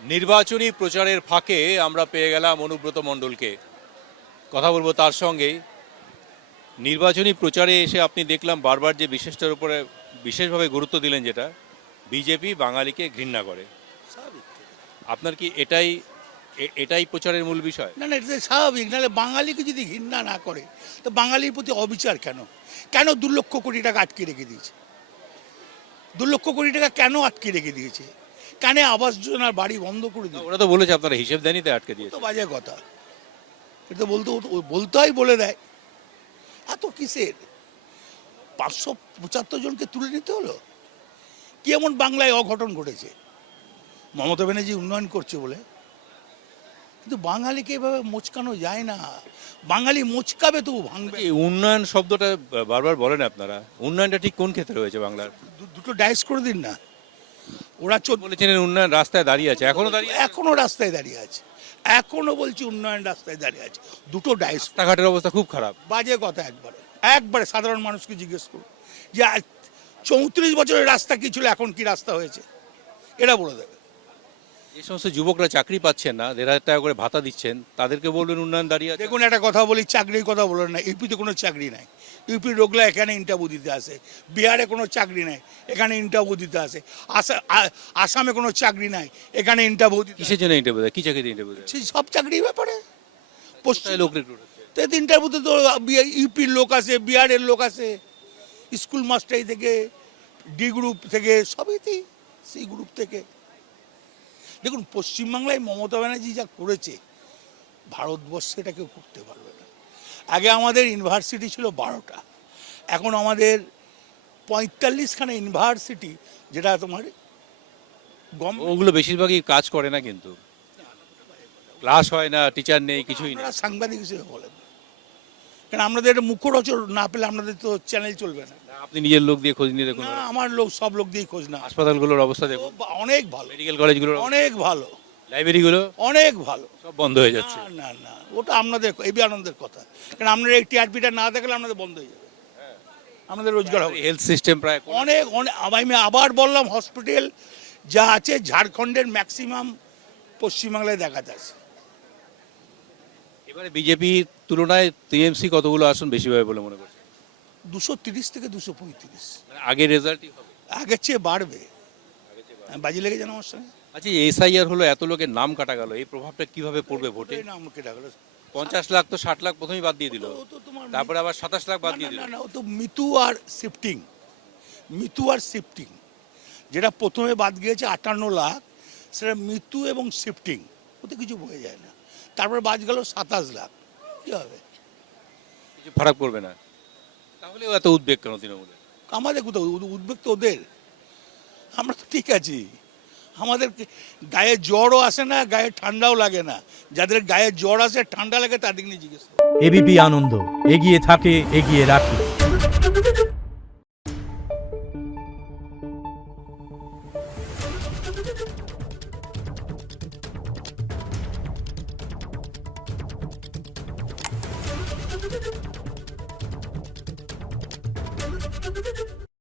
নির্বাচনী প্রচারের ফাঁকে আমরা পেয়ে গেলাম অনুব্রত মণ্ডলকে। কথা বলবো তার সঙ্গেই। নির্বাচনী প্রচারে এসে আপনি দেখলাম বারবার যে বিশেষটার উপরে বিশেষভাবে গুরুত্ব দিলেন, যেটা বিজেপি বাঙালিকে ঘৃণা করে। আপনার কি এটাই প্রচারের মূল বিষয়? না না, এটা স্বাভাবিক। নাহলে বাঙালিকে যদি ঘৃণা না করে তো বাঙালির প্রতি অবিচার কেন? কেন 2 লক্ষ কোটি টাকা আটকে রেখে দিয়েছে? 2 লক্ষ কোটি টাকা কেন আটকে রেখে দিয়েছে? কেন আবাস যোজনার বাড়ি বন্ধ করে দিয়েছে? ওরা তো বলেছে আপনারা হিসেব দেনই, তাই আটকে দিয়েছে। তো বাজে কথা। এটা বলতে হয়, বলে দেয়। এত কিসের 575 জনকে তুলে নিতে হলো? কি এমন বাংলায় অঘটন ঘটেছে? মমতা ব্যানার্জি উন্নয়ন করছে বলে? কিন্তু বাঙালিকে এভাবে মোচকানো যায় না। বাঙালি মোচকাবে তো ভাঙবে। এই উন্নয়ন শব্দটা বারবার বলেন আপনারা, উন্নয়নটা ঠিক কোন ক্ষেত্রে হয়েছে বাংলার? দুটো ডাইস করে দিন না। ওরা বলেছেন উন্নয়ন রাস্তায় দাঁড়িয়ে আছে, এখনো দাঁড়িয়ে আছে। এখনো রাস্তায় দাঁড়িয়ে আছে। এখনো বলছি উন্নয়ন রাস্তায় দাঁড়িয়ে আছে। দুটো ডাইস। রাস্তাঘাটের অবস্থা খুব খারাপ। বাজে কথা। একবারে সাধারণ মানুষকে জিজ্ঞেস করুন যে 34 বছরের রাস্তা কি ছিল, এখন কি রাস্তা হয়েছে, এরা বলে দেবে। যে সমস্ত যুবকরা চাকরি পাচ্ছেন না, 1,500 টাকা করে ভাতা দিচ্ছেন, তাদেরকে বলবেন উন্নয়ন দাঁড়িয়ে আছে। দেখুন, একটা কথা বলি, চাকরির কথা বলেন না। ইউপিতে কোনো চাকরি নাই। ইউপির লোকরা এখানে ইন্টারভিউ দিতে আসে। বিহারে কোনো চাকরি নাই, এখানে ইন্টারভিউ দিতে আসে। আসামে কোনো চাকরি নাই, এখানে ইন্টারভিউ দিতে। কিসের জন্য ইন্টারভিউ দেয়? কি চাকরিতে ইন্টারভিউ দেয়? সেই সব চাকরির ব্যাপারে কোথায় লোক রিক্রুট হচ্ছে? তো ইন্টারভিউতে তো ইউপির লোক আসে, বিহারের লোক আসে, স্কুল মাস্টারি থেকে, ডি গ্রুপ থেকে, সবইতেই সি গ্রুপ থেকে। দেখুন, পশ্চিমবাংলায় মমতা ব্যানার্জি যা করেছে, ভারতবর্ষে এটা কেউ করতে পারবে না। আগে আমাদের ইউনিভার্সিটি ছিল 12টা, এখন আমাদের 45খানা ইউনিভার্সিটি, যেটা তোমার ওগুলো বেশিরভাগই কাজ করে না, কিন্তু ক্লাস হয় না, টিচার নেই, কিছুই নেই। সাংবাদিক হিসেবে বলেন, কারণ আমাদের এটা মুখরোচক না পেলে আমাদের তো চ্যানেল চলবে না। আপনি নিজের লোক দিয়ে খোঁজ নিয়ে দেখুন। না, আমার লোক, সব লোক দিয়ে খোঁজ না। হাসপাতালগুলোর অবস্থা দেখুন, অনেক ভালো। মেডিকেল কলেজগুলো অনেক ভালো। লাইব্রেরিগুলো অনেক ভালো। সব বন্ধ হয়ে যাচ্ছে। না না না, ওটা আপনাদের এবি আনন্দের কথা। কারণ আপনারা এই টিআরপিটা না দেখলে আপনাদের বন্ধ হয়ে যাবে, আমাদের রোজগার হবে। হেলথ সিস্টেম প্রায় অনেক অনেক। আমি আবার বললাম, হসপিটাল যা আছে ঝাড়খণ্ডের ম্যাক্সিমাম পশ্চিমবাংলায় দেখাতে আছে। এবারে বিজেপির তুলনায় টিএমসি কতগুলো আসন বেশি পাবে বলে মনে করছেন? 230 থেকে 235। মানে আগের রেজাল্টই হবে? আগের চেয়ে বাড়বে। বাজি লেগে যেন আমার সঙ্গে। আচ্ছা, এসআইআর হলো, এত লোকের নাম কাটা গেল, এই প্রভাবটা কিভাবে পড়বে ভোটে? নাম কেটে গেল। 50 লাখ তো 60 লাখ প্রথমেই বাদ দিয়ে দিল, তারপরে আবার 27 লাখ বাদ দিয়ে দিল। না না, ও তো মিতু আর শিফটিং। যেটা প্রথমে বাদ গিয়েছে 58 লাখ, সেটা মিতু এবং শিফটিং, ওতে কিছু বয়ে যায় না। তারপরে বাদ গেল 27 লাখ। কি হবে? কিছু ফারাক পড়বে না। তাহলেও এত উদ্বেগ কেন তৃণমূলে? আমাদের কোথাও উদ্বেগ তো ওদের। আমরা তো ঠিক আছি। আমাদের গায়ে জ্বরও আসে না, গায়ে ঠান্ডাও লাগে না। যাদের গায়ে জ্বর আসে, ঠান্ডা লাগে, তাদের নিয়ে জিজ্ঞেস করো। এবিপি আনন্দ এগিয়ে থাকে, এগিয়ে রাখে।